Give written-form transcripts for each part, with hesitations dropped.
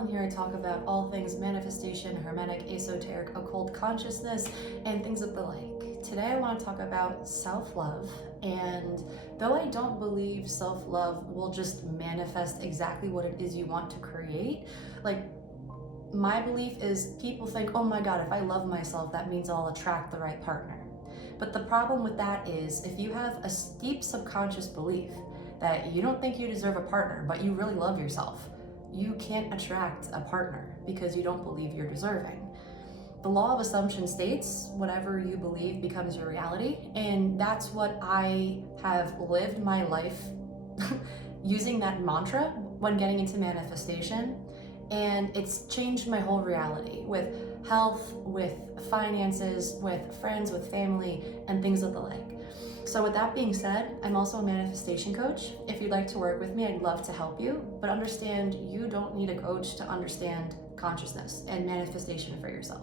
and here I talk about all things manifestation, hermetic, esoteric, occult consciousness, and things of the like. Today I want to talk about self-love, and though I don't believe self-love will just manifest exactly what it is you want to create, my belief is people think, oh my God, if I love myself, that means I'll attract the right partner. But the problem with that is if you have a deep subconscious belief that you don't think you deserve a partner, but you really love yourself, you can't attract a partner because you don't believe you're deserving. The law of assumption states whatever you believe becomes your reality, and that's what I have lived my life using that mantra when getting into manifestation, and it's changed my whole reality with health, with finances, with friends, with family, and things of the like. So with that being said, I'm also a manifestation coach. If you'd like to work with me, I'd love to help you, but understand you don't need a coach to understand consciousness and manifestation for yourself.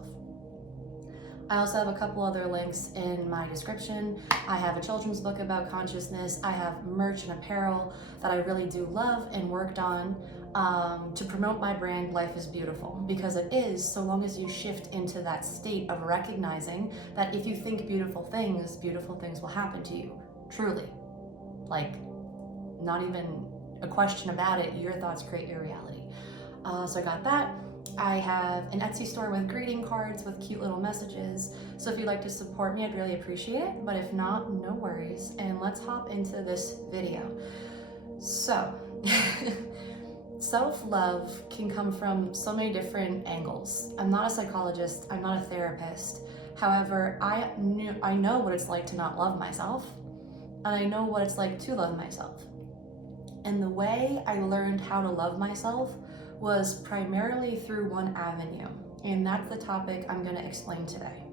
I also have a couple other links in my description. I have a children's book about consciousness. I have merch and apparel that I really do love and worked on to promote my brand, Life is Beautiful, because it is, so long as you shift into that state of recognizing that if you think beautiful things will happen to you, truly. Not even a question about it, your thoughts create your reality. So I got that. I have an Etsy store with greeting cards with cute little messages. So if you'd like to support me, I'd really appreciate it. But if not, no worries. And let's hop into this video. So, self-love can come from so many different angles. I'm not a psychologist, I'm not a therapist. However, I know what it's like to not love myself, and I know what it's like to love myself. And the way I learned how to love myself was primarily through one avenue, and that's the topic I'm going to explain today.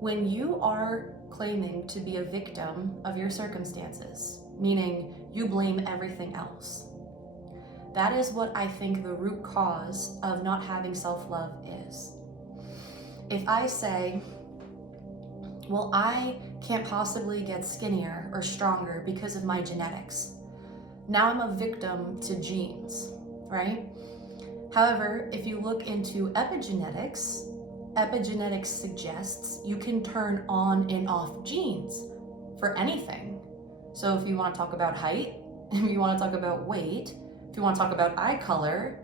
When you are claiming to be a victim of your circumstances, meaning you blame everything else, that is what I think the root cause of not having self-love is. If I say, well, I can't possibly get skinnier or stronger because of my genetics, now I'm a victim to genes, right? However, if you look into epigenetics, epigenetics suggests you can turn on and off genes for anything. So if you want to talk about height, if you want to talk about weight, if you want to talk about eye color,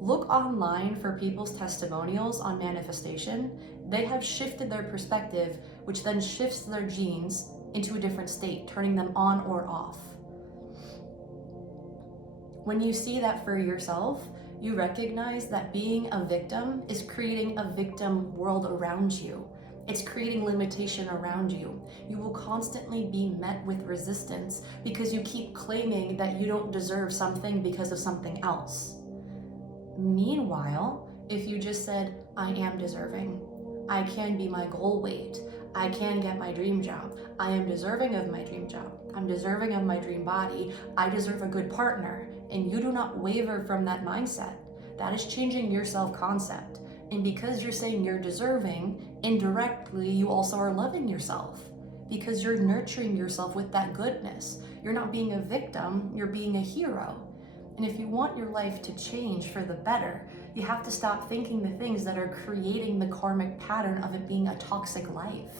look online for people's testimonials on manifestation. They have shifted their perspective, which then shifts their genes into a different state, turning them on or off. When you see that for yourself, you recognize that being a victim is creating a victim world around you. It's creating limitation around you. You will constantly be met with resistance because you keep claiming that you don't deserve something because of something else. Meanwhile, if you just said, I am deserving, I can be my goal weight, I can get my dream job, I am deserving of my dream job, I'm deserving of my dream body, I deserve a good partner, and you do not waver from that mindset, that is changing your self-concept. And because you're saying you're deserving, indirectly you also are loving yourself because you're nurturing yourself with that goodness. You're not being a victim, you're being a hero. And if you want your life to change for the better, you have to stop thinking the things that are creating the karmic pattern of it being a toxic life.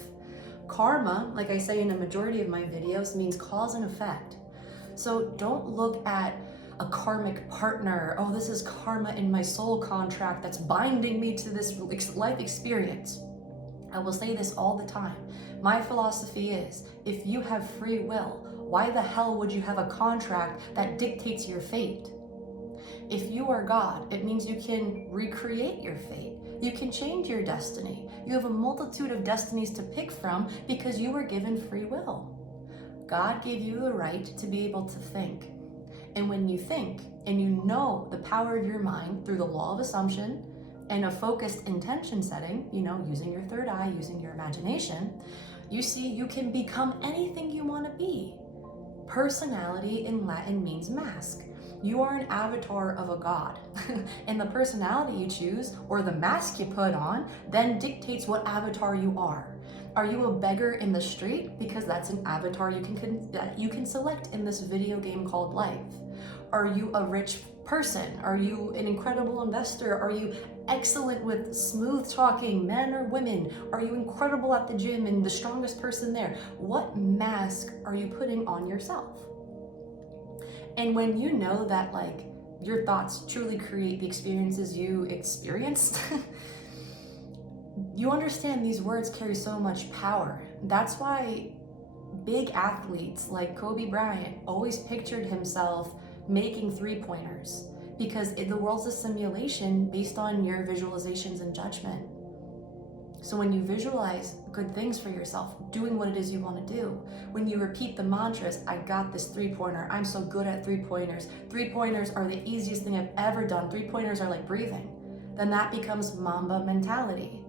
Karma, like I say in a majority of my videos, means cause and effect. So don't look at a karmic partner, oh, this is karma in my soul contract that's binding me to this life experience. I will say this all the time. My philosophy is, if you have free will, why the hell would you have a contract that dictates your fate? If you are God, it means you can recreate your fate. You can change your destiny. You have a multitude of destinies to pick from because you were given free will. God gave you the right to be able to think. And when you think and you know the power of your mind through the law of assumption and a focused intention setting, using your third eye, using your imagination, you see you can become anything you want to be. Personality in Latin means mask. You are an avatar of a god, and the personality you choose or the mask you put on then dictates what avatar you are. Are you a beggar in the street? Because that's an avatar you can select in this video game called life. Are you a rich person? Are you an incredible investor? Are you excellent with smooth talking men or women? Are you incredible at the gym and the strongest person there? What mask are you putting on yourself? And when you know that like your thoughts truly create the experiences you experienced, you understand these words carry so much power. That's why big athletes like Kobe Bryant always pictured himself making three-pointers, because the world's a simulation based on your visualizations and judgment. So when you visualize good things for yourself, doing what it is you want to do, when you repeat the mantras, I got this three-pointer, I'm so good at three-pointers, three-pointers are the easiest thing I've ever done, three-pointers are like breathing, then that becomes Mamba mentality.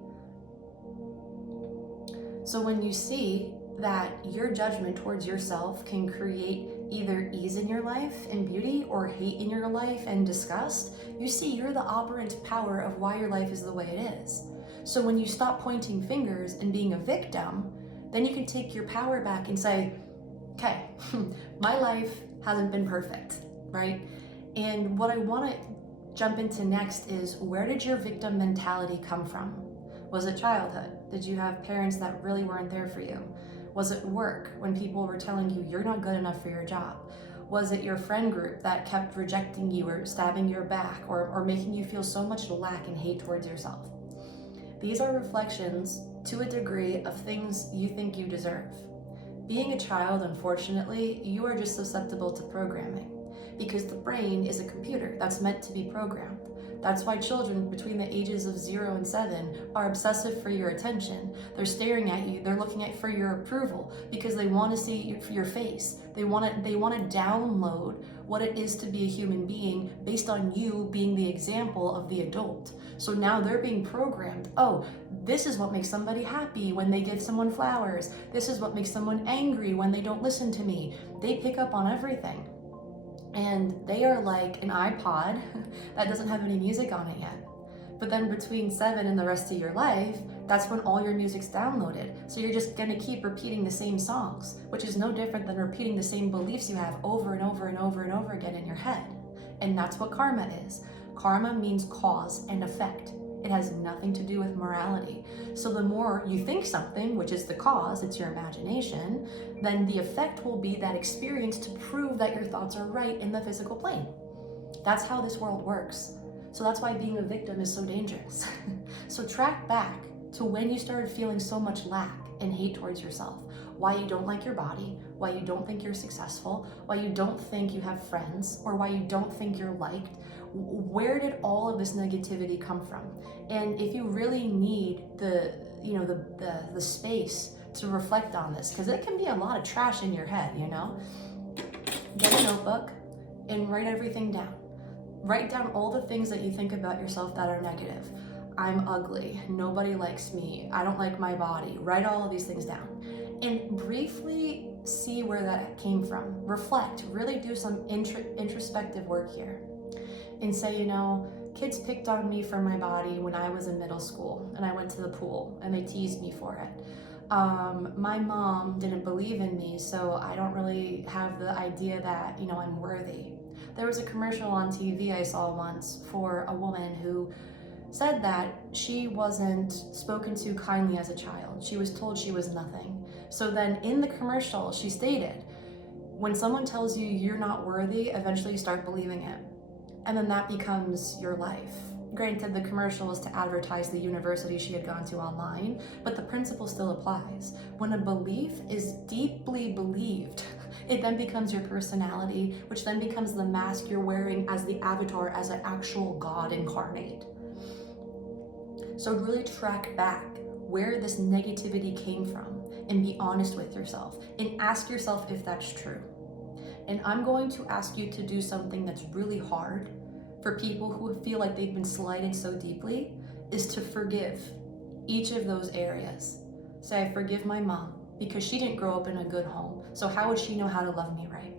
So when you see that your judgment towards yourself can create either ease in your life and beauty or hate in your life and disgust, you see you're the operant power of why your life is the way it is. So when you stop pointing fingers and being a victim, then you can take your power back and say, okay, my life hasn't been perfect, right? And what I want to jump into next is, where did your victim mentality come from? Was it childhood? Did you have parents that really weren't there for you? Was it work, when people were telling you you're not good enough for your job? Was it your friend group that kept rejecting you or stabbing your back or making you feel so much lack and hate towards yourself? These are reflections, to a degree, of things you think you deserve. Being a child, unfortunately, you are just susceptible to programming, because the brain is a computer that's meant to be programmed. That's why children between the ages of 0 and 7 are obsessive for your attention. They're staring at you, they're looking at for your approval, because they want to see your face. They want to download what it is to be a human being based on you being the example of the adult. So now they're being programmed. Oh, this is what makes somebody happy when they give someone flowers. This is what makes someone angry when they don't listen to me. They pick up on everything. And they are like an iPod that doesn't have any music on it yet. But then between 7 and the rest of your life, that's when all your music's downloaded. So you're just gonna keep repeating the same songs, which is no different than repeating the same beliefs you have over and over and over and over again in your head. And that's what karma is. Karma means cause and effect. It has nothing to do with morality. So the more you think something, which is the cause, it's your imagination, then the effect will be that experience to prove that your thoughts are right in the physical plane. That's how this world works. So that's why being a victim is so dangerous. So track back to when you started feeling so much lack and hate towards yourself. Why you don't like your body, why you don't think you're successful, why you don't think you have friends, or why you don't think you're liked. Where did all of this negativity come from? And if you really need the space to reflect on this, because it can be a lot of trash in your head, get a notebook and write everything down. Write down all the things that you think about yourself that are negative. I'm ugly, nobody likes me, I don't like my body. Write all of these things down and briefly see where that came from. Reflect, really do some introspective work here. And say, kids picked on me for my body when I was in middle school and I went to the pool and they teased me for it. My mom didn't believe in me, so I don't really have the idea that, I'm worthy. There was a commercial on TV I saw once for a woman who said that she wasn't spoken to kindly as a child. She was told she was nothing. So then in the commercial, she stated, when someone tells you you're not worthy, eventually you start believing it. And then that becomes your life. Granted, the commercial was to advertise the university she had gone to online, but the principle still applies. When a belief is deeply believed, it then becomes your personality, which then becomes the mask you're wearing as the avatar, as an actual God incarnate. So really track back where this negativity came from and be honest with yourself and ask yourself if that's true. And I'm going to ask you to do something that's really hard for people who feel like they've been slighted so deeply, is to forgive each of those areas. Say, I forgive my mom because she didn't grow up in a good home, so how would she know how to love me right?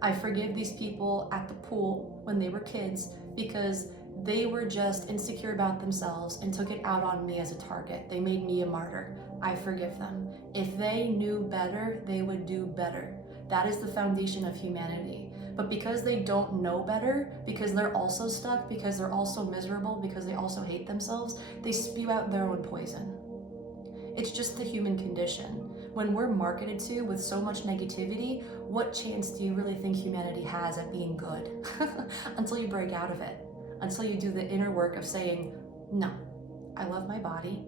I forgive these people at the pool when they were kids because they were just insecure about themselves and took it out on me as a target. They made me a martyr. I forgive them. If they knew better, they would do better. That is the foundation of humanity. But because they don't know better, because they're also stuck, because they're also miserable, because they also hate themselves, they spew out their own poison. It's just the human condition. When we're marketed to with so much negativity, what chance do you really think humanity has at being good? Until you break out of it. Until you do the inner work of saying, no, I love my body.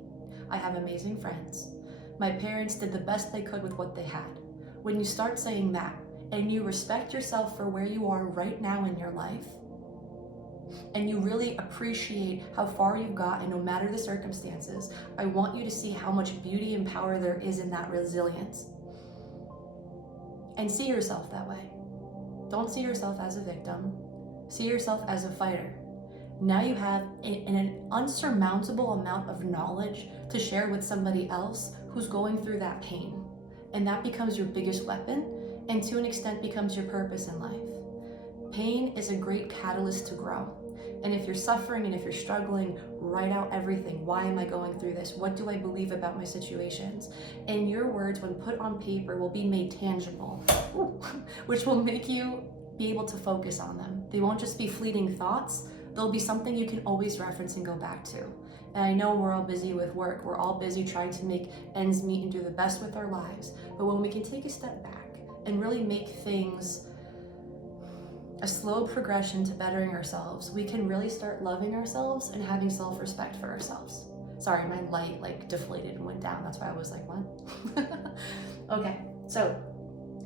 I have amazing friends. My parents did the best they could with what they had. When you start saying that, and you respect yourself for where you are right now in your life, and you really appreciate how far you've gotten no matter the circumstances, I want you to see how much beauty and power there is in that resilience. And see yourself that way. Don't see yourself as a victim. See yourself as a fighter. Now you have an unsurmountable amount of knowledge to share with somebody else who's going through that pain. And that becomes your biggest weapon, and to an extent becomes your purpose in life. Pain is a great catalyst to grow. And if you're suffering and if you're struggling, write out everything. Why am I going through this? What do I believe about my situations? And your words, when put on paper, will be made tangible, which will make you be able to focus on them. They won't just be fleeting thoughts. They'll be something you can always reference and go back to. And I know we're all busy with work. We're all busy trying to make ends meet and do the best with our lives. But when we can take a step back and really make things a slow progression to bettering ourselves, we can really start loving ourselves and having self-respect for ourselves. Sorry, my light deflated and went down. That's why I was like, what? Okay, so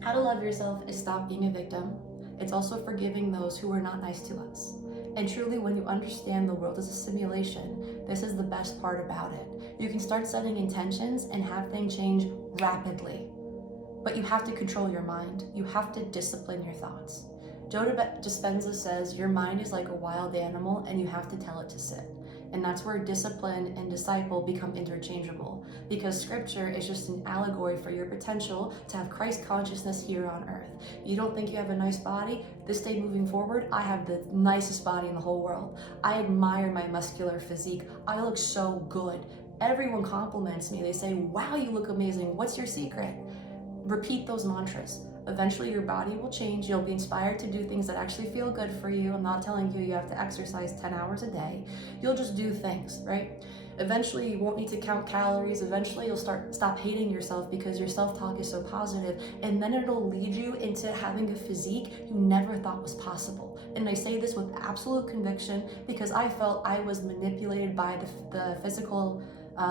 how to love yourself is stop being a victim. It's also forgiving those who are not nice to us. And truly, when you understand the world is a simulation, this is the best part about it. You can start setting intentions and have things change rapidly. But you have to control your mind. You have to discipline your thoughts. Joe Dispenza says, your mind is like a wild animal and you have to tell it to sit. And that's where discipline and disciple become interchangeable, because scripture is just an allegory for your potential to have Christ consciousness here on earth. You don't think you have a nice body? This day moving forward, I have the nicest body in the whole world. I admire my muscular physique. I look so good. Everyone compliments me. They say, wow, you look amazing. What's your secret? Repeat those mantras. Eventually your body will change. You'll be inspired to do things that actually feel good for you. I'm not telling you you have to exercise 10 hours a day. You'll just do things, right? Eventually you won't need to count calories. Eventually you'll stop hating yourself because your self-talk is so positive. And then it'll lead you into having a physique you never thought was possible. And I say this with absolute conviction because I felt I was manipulated by the physical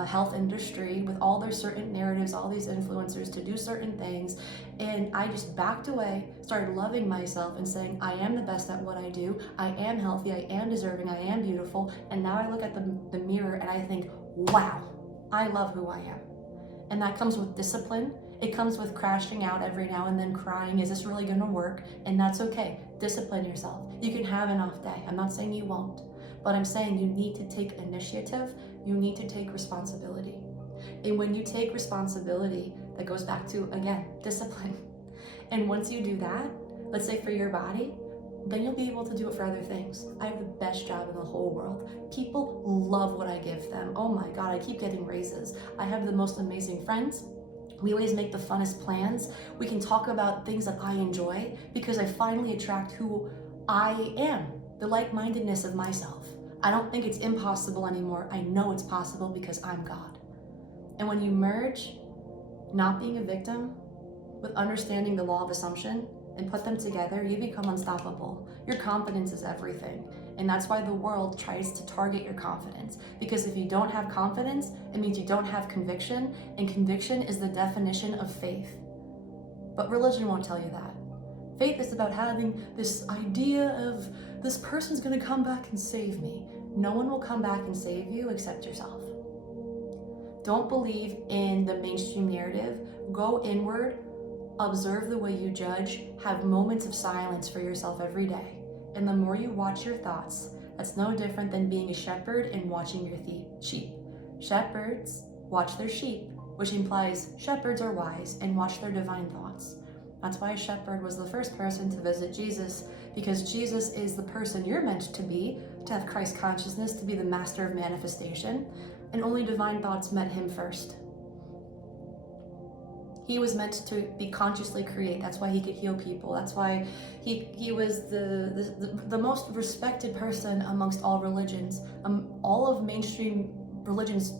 health industry with all their certain narratives, all these influencers to do certain things. And I just backed away, started loving myself and saying, I am the best at what I do. I am healthy. I am deserving. I am beautiful. And now I look at the mirror and I think, wow, I love who I am. And that comes with discipline. It comes with crashing out every now and then crying, is this really gonna work? And that's okay. Discipline yourself. You can have an off day. I'm not saying you won't, but I'm saying you need to take initiative. You need to take responsibility. And when you take responsibility, that goes back to, again, discipline. And once you do that, let's say for your body, then you'll be able to do it for other things. I have the best job in the whole world. People love what I give them. Oh my God, I keep getting raises. I have the most amazing friends. We always make the funnest plans. We can talk about things that I enjoy because I finally attract who I am, the like-mindedness of myself. I don't think it's impossible anymore. I know it's possible because I'm God. And when you merge not being a victim with understanding the law of assumption and put them together, you become unstoppable. Your confidence is everything. And that's why the world tries to target your confidence. Because if you don't have confidence, it means you don't have conviction, and conviction is the definition of faith. But religion won't tell you that. Faith is about having this idea of this person's gonna come back and save me. No one will come back and save you except yourself. Don't believe in the mainstream narrative. Go inward, observe the way you judge, have moments of silence for yourself every day. And the more you watch your thoughts, that's no different than being a shepherd and watching your sheep. Shepherds watch their sheep, which implies shepherds are wise and watch their divine thoughts. That's why a shepherd was the first person to visit Jesus, because Jesus is the person you're meant to be, to have Christ consciousness, to be the master of manifestation, and only divine thoughts met him first. He was meant to be consciously create. That's why he could heal people. That's why he was the most respected person amongst all religions. All of mainstream religions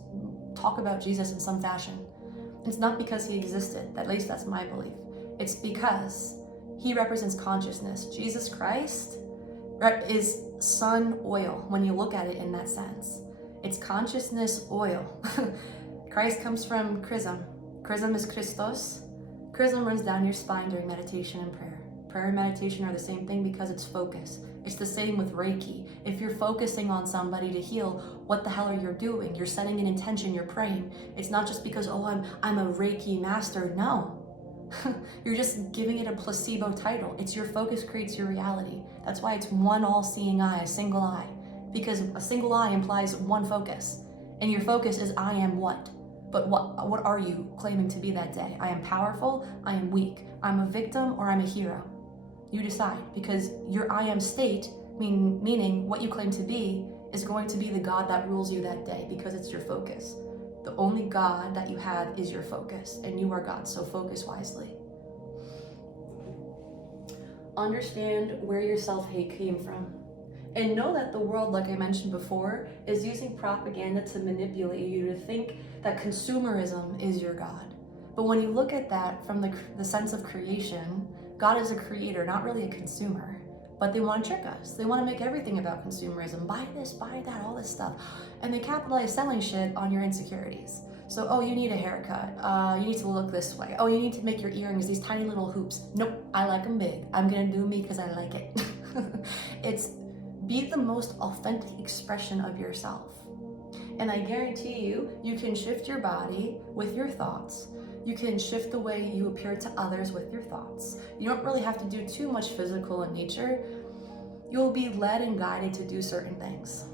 talk about Jesus in some fashion. It's not because he existed, at least that's my belief. It's because he represents consciousness. Jesus Christ is sun oil when you look at it in that sense. It's consciousness oil. Christ comes from chrism. Chrism is Christos. Chrism runs down your spine during meditation and prayer. Prayer and meditation are the same thing because it's focus. It's the same with Reiki. If you're focusing on somebody to heal, what the hell are you doing? You're setting an intention, you're praying. It's not just because, oh, I'm a Reiki master. No. You're just giving it a placebo title. It's your focus creates your reality. That's why it's one all-seeing eye, a single eye. Because a single eye implies one focus. And your focus is I am what? But what are you claiming to be that day? I am powerful, I am weak, I'm a victim, or I'm a hero. You decide, because your I am state, meaning what you claim to be, is going to be the God that rules you that day because it's your focus. The only God that you have is your focus, and you are God, so focus wisely. Understand where your self-hate came from. And know that the world, like I mentioned before, is using propaganda to manipulate you to think that consumerism is your God. But when you look at that from the sense of creation, God is a creator, not really a consumer. But they want to trick us. They want to make everything about consumerism. Buy this, buy that, all this stuff. And they capitalize selling shit on your insecurities. So, oh, you need a haircut. You need to look this way. Oh, you need to make your earrings these tiny little hoops. Nope, I like them big. I'm going to do me because I like it. It's be the most authentic expression of yourself. And I guarantee you, you can shift your body with your thoughts. You can shift the way you appear to others with your thoughts. You don't really have to do too much physical in nature. You'll be led and guided to do certain things.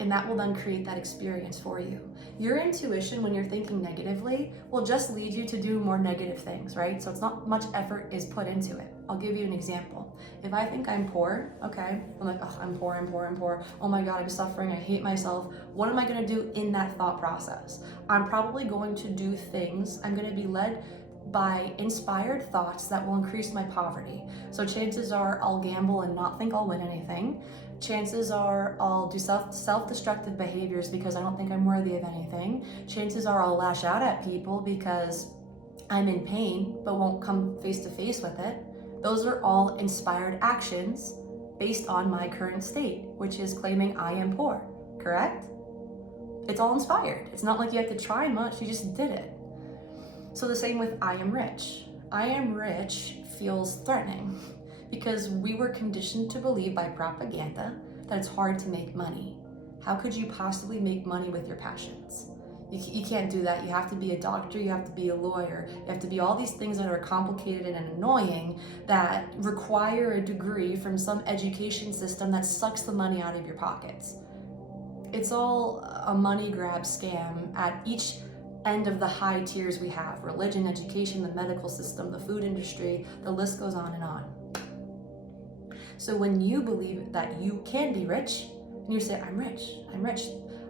And that will then create that experience for you. Your intuition, when you're thinking negatively, will just lead you to do more negative things, right? So it's not much effort is put into it. I'll give you an example. If I think I'm poor, okay, I'm like, oh, I'm poor. Oh my God, I'm suffering, I hate myself. What am I gonna do in that thought process? I'm probably going to do things, I'm gonna be led by inspired thoughts that will increase my poverty. So chances are I'll gamble and not think I'll win anything. Chances are I'll do self-destructive behaviors because I don't think I'm worthy of anything. Chances are I'll lash out at people because I'm in pain but won't come face to face with it. Those are all inspired actions based on my current state, which is claiming I am poor, correct? It's all inspired. It's not like you have to try much, you just did it. So the same with I am rich. I am rich feels threatening because we were conditioned to believe by propaganda that it's hard to make money. How could you possibly make money with your passions? You can't do that. You have to be a doctor, you have to be a lawyer, you have to be all these things that are complicated and annoying that require a degree from some education system that sucks the money out of your pockets. It's all a money grab scam at each end of the high tiers we have. Religion, education, the medical system, the food industry, the list goes on and on. So when you believe that you can be rich, and you say, I'm rich,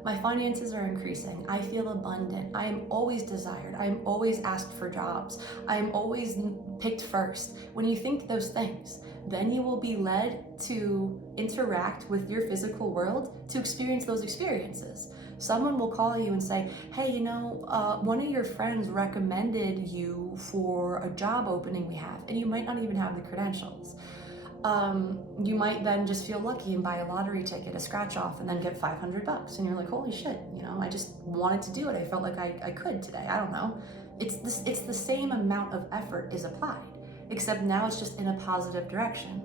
my finances are increasing, I feel abundant, I am always desired, I am always asked for jobs, I am always picked first. When you think those things, then you will be led to interact with your physical world to experience those experiences. Someone will call you and say, hey, you know, one of your friends recommended you for a job opening we have, and you might not even have the credentials. You might then just feel lucky and buy a lottery ticket, a scratch off, and then get $500. And you're like, holy shit, you know, I just wanted to do it. I felt like I could today. I don't know. It's the same amount of effort is applied, except now it's just in a positive direction.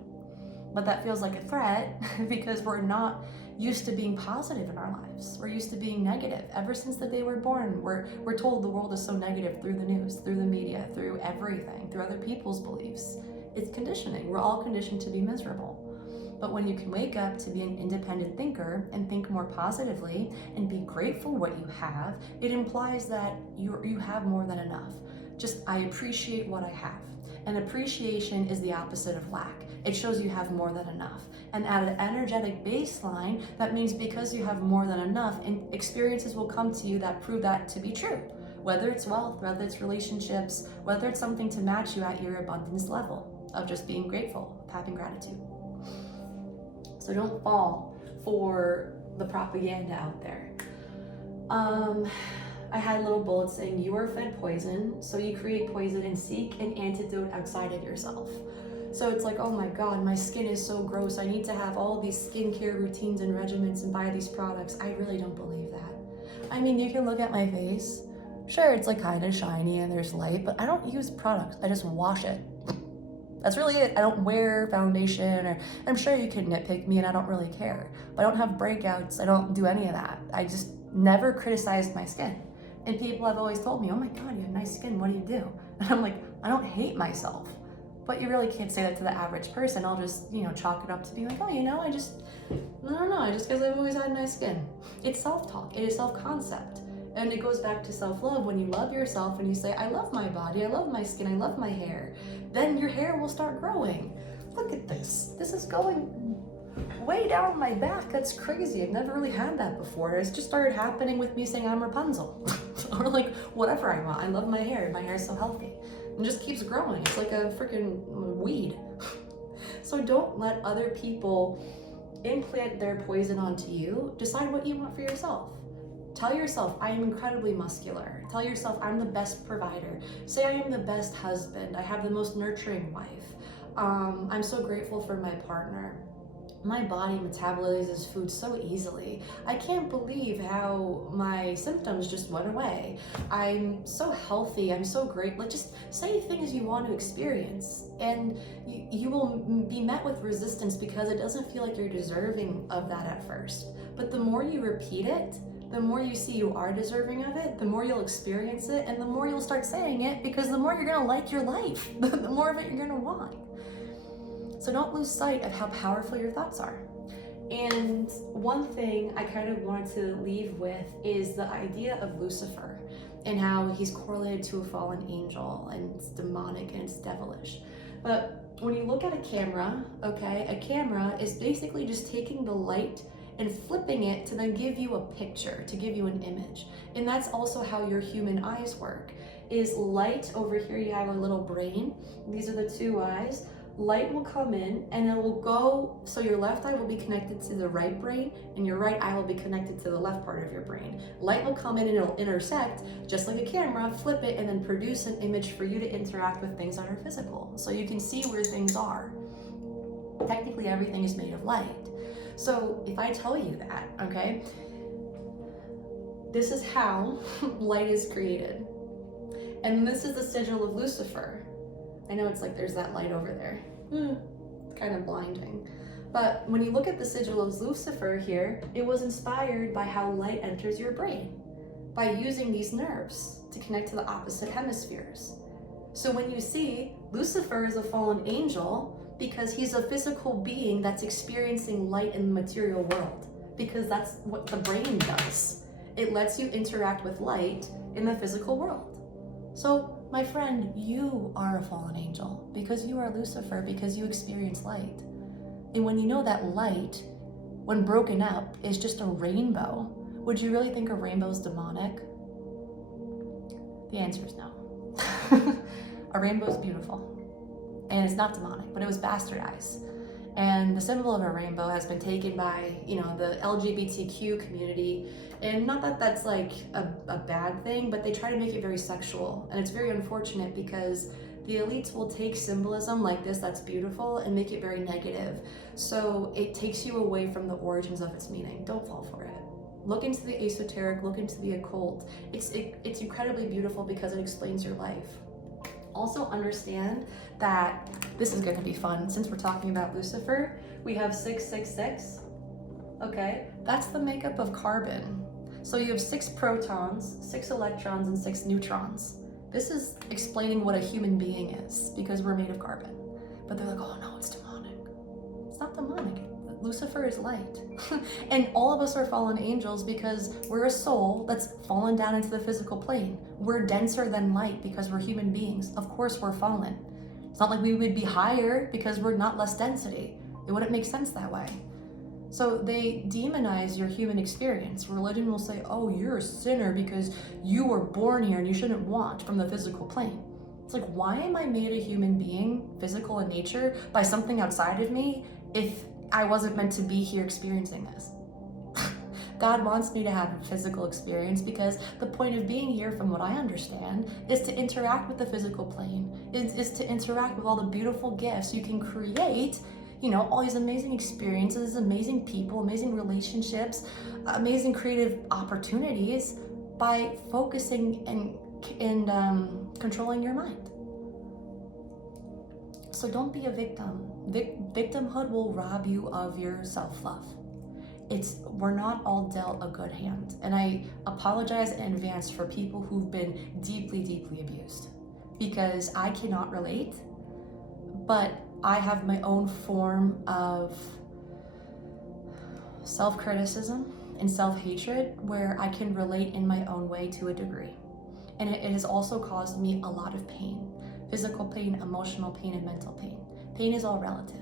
But that feels like a threat because we're not used to being positive in our lives. We're used to being negative. Ever since the day we're born, we're told the world is so negative through the news, through the media, through everything, through other people's beliefs. It's conditioning. We're all conditioned to be miserable. But when you can wake up to be an independent thinker and think more positively and be grateful what you have, it implies that you have more than enough. Just, I appreciate what I have. And appreciation is the opposite of lack. It shows you have more than enough. And at an energetic baseline, that means because you have more than enough, and experiences will come to you that prove that to be true. whether it's wealth, whether it's relationships, whether it's something to match you at your abundance level of just being grateful, of having gratitude. So don't fall for the propaganda out there. I had a little bullet saying, you are fed poison, so you create poison and seek an antidote outside of yourself. So it's like, oh my God, my skin is so gross. I need to have all these skincare routines and regimens and buy these products. I really don't believe that. I mean, you can look at my face. Sure, it's like kind of shiny and there's light, but I don't use products. I just wash it. That's really it. I don't wear foundation, or I'm sure you can nitpick me and I don't really care. But I don't have breakouts. I don't do any of that. I just never criticized my skin. And people have always told me, oh my God, you have nice skin. What do you do? And I'm like, I don't hate myself. But you really can't say that to the average person. I'll just, chalk it up to be like, oh, I don't know, just because I've always had nice skin. It's self-talk. It is self-concept. And it goes back to self-love. When you love yourself and you say, I love my body, I love my skin, I love my hair, then your hair will start growing. Look at this. This is going way down my back. That's crazy. I've never really had that before. It's just started happening with me saying I'm Rapunzel. Or like whatever I want. I love my hair. My hair is so healthy. It just keeps growing. It's like a freaking weed. So don't let other people implant their poison onto you. Decide what you want for yourself. Tell yourself, I am incredibly muscular. Tell yourself, I'm the best provider. Say I am the best husband. I have the most nurturing wife. I'm so grateful for my partner. My body metabolizes food so easily. I can't believe how my symptoms just went away. I'm so healthy. I'm so great. Like, just say things you want to experience, and you will be met with resistance because it doesn't feel like you're deserving of that at first. But the more you repeat it, the more you see you are deserving of it, the more you'll experience it, and the more you'll start saying it, because the more you're gonna like your life, the more of it you're gonna want. So don't lose sight of how powerful your thoughts are. And one thing I kind of wanted to leave with is the idea of Lucifer and how he's correlated to a fallen angel, and it's demonic and it's devilish. But when you look at a camera, okay, a camera is basically just taking the light and flipping it to then give you a picture, to give you an image. And that's also how your human eyes work, is light. Over here you have a little brain. These are the two eyes. Light will come in and it will go, so your left eye will be connected to the right brain and your right eye will be connected to the left part of your brain. Light will come in and it'll intersect, just like a camera, flip it, and then produce an image for you to interact with things that are physical. So you can see where things are. Technically everything is made of light. So if I tell you that, okay, this is how light is created. And this is the sigil of Lucifer. I know it's like there's that light over there. Kind of blinding. But when you look at the sigil of Lucifer here, it was inspired by how light enters your brain, by using these nerves to connect to the opposite hemispheres. So when you see Lucifer is a fallen angel, because he's a physical being that's experiencing light in the material world, because that's what the brain does. It lets you interact with light in the physical world. So my friend, you are a fallen angel because you are Lucifer, because you experience light. And when you know that light, when broken up, is just a rainbow, would you really think a rainbow is demonic? The answer is no. A rainbow is beautiful. And it's not demonic, but it was bastardized. And the symbol of a rainbow has been taken by, the LGBTQ community. And not that that's like a bad thing, but they try to make it very sexual. And it's very unfortunate because the elites will take symbolism like this that's beautiful and make it very negative. So it takes you away from the origins of its meaning. Don't fall for it. Look into the esoteric, look into the occult. It's incredibly beautiful because it explains your life. Also understand that this is going to be fun. Since we're talking about Lucifer, we have 666. Okay, that's the makeup of carbon. So you have 6 protons, 6 electrons, and 6 neutrons. This is explaining what a human being is, because we're made of carbon. But they're like, oh no, it's demonic. It's not demonic. Lucifer is light. And all of us are fallen angels because we're a soul that's fallen down into the physical plane. We're denser than light because we're human beings. Of course we're fallen. It's not like we would be higher because we're not less density. It wouldn't make sense that way. So they demonize your human experience. Religion will say, oh, you're a sinner because you were born here and you shouldn't want from the physical plane. It's like, why am I made a human being, physical in nature, by something outside of me if I wasn't meant to be here experiencing this? God wants me to have a physical experience because the point of being here, from what I understand, is to interact with the physical plane, is to interact with all the beautiful gifts you can create, you know, all these amazing experiences, amazing people, amazing relationships, amazing creative opportunities by focusing and controlling your mind. So don't be a victim. Victimhood will rob you of your self-love. We're not all dealt a good hand. And I apologize in advance for people who've been deeply, deeply abused, because I cannot relate, but I have my own form of self-criticism and self-hatred where I can relate in my own way to a degree. And it has also caused me a lot of pain, physical pain, emotional pain, and mental pain. Pain is all relative.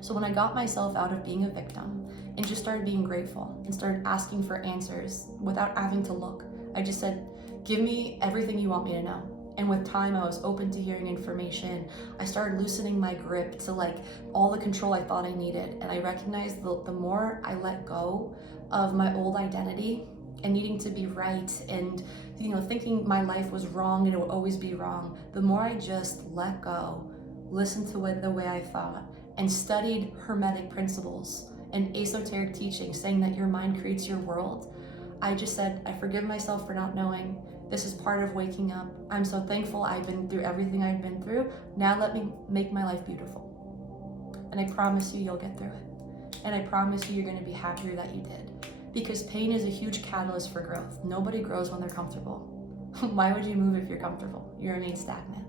So when I got myself out of being a victim and just started being grateful and started asking for answers without having to look, I just said, give me everything you want me to know. And with time, I was open to hearing information. I started loosening my grip to like all the control I thought I needed. And I recognized the more I let go of my old identity and needing to be right and, you know, thinking my life was wrong and it would always be wrong, the more I just let go, listened to it the way I thought, and studied Hermetic principles and esoteric teaching saying that your mind creates your world, I just said, I forgive myself for not knowing. This is part of waking up. I'm so thankful I've been through everything I've been through. Now let me make my life beautiful. And I promise you, you'll get through it. And I promise you, you're gonna be happier that you did. Because pain is a huge catalyst for growth. Nobody grows when they're comfortable. Why would you move if you're comfortable? You remain stagnant.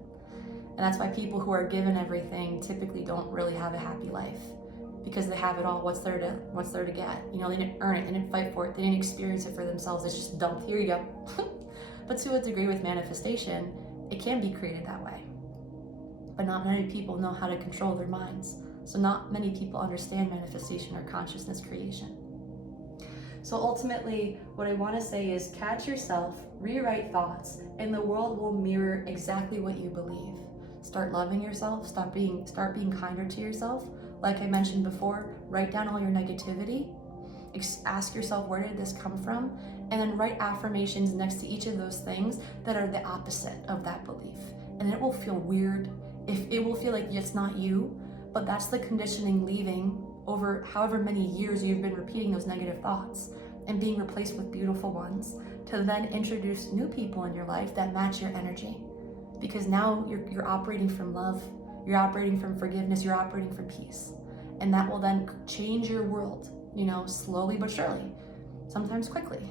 And that's why people who are given everything typically don't really have a happy life, because they have it all. What's there to get? You know, they didn't earn it, they didn't fight for it, they didn't experience it for themselves. It's just dumped. Here you go. But to a degree with manifestation, it can be created that way. But not many people know how to control their minds. So not many people understand manifestation or consciousness creation. So ultimately, what I want to say is catch yourself, rewrite thoughts, and the world will mirror exactly what you believe. Start loving yourself, start being kinder to yourself. Like I mentioned before, write down all your negativity. Ask yourself, where did this come from? And then write affirmations next to each of those things that are the opposite of that belief. And it will feel weird. It will feel like it's not you, but that's the conditioning leaving over however many years you've been repeating those negative thoughts and being replaced with beautiful ones, to then introduce new people in your life that match your energy. Because now you're operating from love, you're operating from forgiveness, you're operating from peace. And that will then change your world, you know, slowly but surely, sometimes quickly.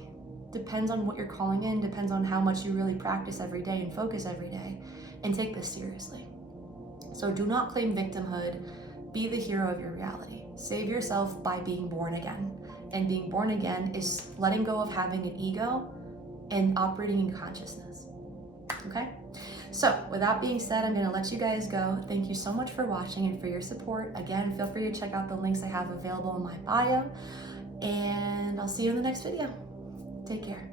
Depends on what you're calling in, depends on how much you really practice every day and focus every day, and take this seriously. So do not claim victimhood, be the hero of your reality. Save yourself by being born again. And being born again is letting go of having an ego and operating in consciousness, okay? So with that being said, I'm gonna let you guys go. Thank you so much for watching and for your support. Again, feel free to check out the links I have available in my bio, and I'll see you in the next video. Take care.